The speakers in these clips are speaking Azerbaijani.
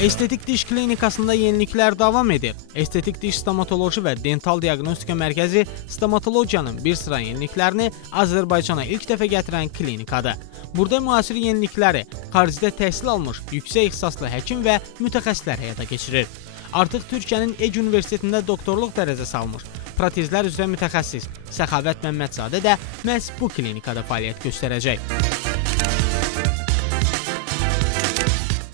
Estetik diş klinikasında yeniliklər davam edir. Estetik diş stomatoloji və dental diaqnostika mərkəzi stomatologiyanın bir sıra yeniliklərini Azərbaycana ilk dəfə gətirən klinikadır. Burada müasir yenilikləri xaricdə təhsil almış yüksək ixtisaslı həkim və mütəxəssislər həyata keçirir. Artıq Türkiyənin EG Universitetində doktorluq dərəcəsi almış protezlər üzrə mütəxəssis Səxavət Məmmədzadə də məhz bu klinikada fəaliyyət göstərəcək.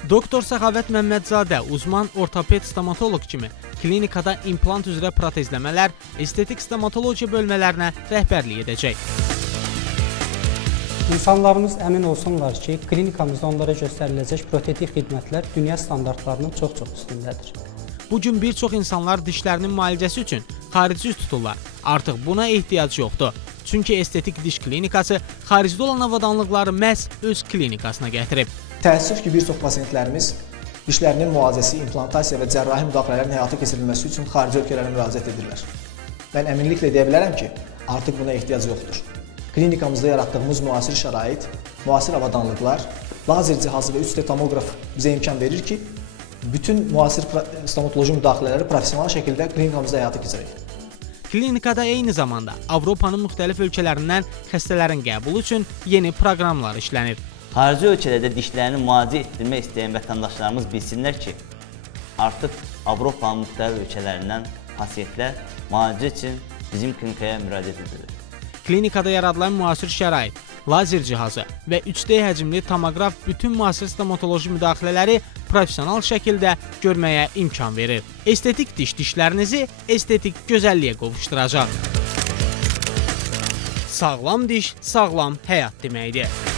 Doktor Səxavət Məmmədzadə uzman ortoped stomatoloq kimi klinikada implant üzrə protezləmələr, estetik stomatologiya bölmələrinə rəhbərlik edəcək. İnsanlarımız əmin olsunlar ki, klinikamızda onlara göstəriləcək protetik xidmətlər dünya standartlarının çox-çox üstündədir. Bugün bir çox insanlar dişlərinin müalicəsi üçün xarici üst tuturlar. Artıq buna ehtiyac yoxdur. Çünki estetik diş klinikası xaricdə olan avadanlıqları məhz öz klinikasına gətirib. Təəssüf ki, bir çox pasientlərimiz dişlərinin müalicəsi, implantasiya və cərrahi müdaxilələrin həyata keçirilməsi üçün xarici ölkələrə müraciət edirlər. Mən əminliklə deyə bilərəm ki, artıq buna ehtiyac yoxdur. Klinikamızda yaratdığımız müasir şərait, müasir avadanlıqlar, lazer cihazı və 3D tomoqraf bizə imkan verir ki, bütün müasir stomatoloji müdaxilələri professional şəkildə klinikamızda həyata keçirək. Klinikada eyni zamanda Avropanın müxtəlif ölkələrindən xəstələrin qəbulu üçün yeni proqramlar işlənir. Xarici ölkələrdə dişlərini müalicə etdirmək istəyən vətəndaşlarımız bilsinlər ki, artıq Avropanın müxtəlif ölkələrindən pasientlər müalicə üçün bizim klinikaya müraciət edir. Klinikada yaradılan müasir şərait, lazer cihazı və 3D həcmli tomoqraf bütün müasir stomatoloji müdaxilələri professional şəkildə görməyə imkan verir. Estetik dişlərinizi estetik gözəlliyə qovuşduracaq. Sağlam diş, sağlam həyat deməkdir.